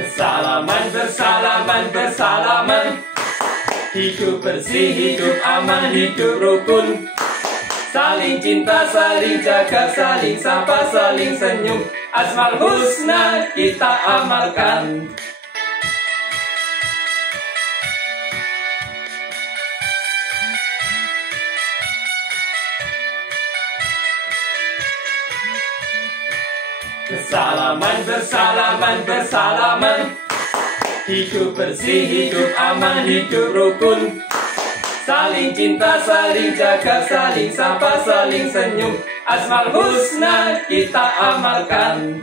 Bersalaman, bersalaman, bersalaman. Hidup bersih, hidup aman, hidup rukun. Saling cinta, saling jaga, saling sapa, saling senyum. Asmaul Husna kita amalkan. Bersalaman, bersalaman, bersalaman. Hidup bersih, hidup aman, hidup rukun. Saling cinta, saling jaga, saling sapa, saling senyum. Asmaul Husna kita amalkan.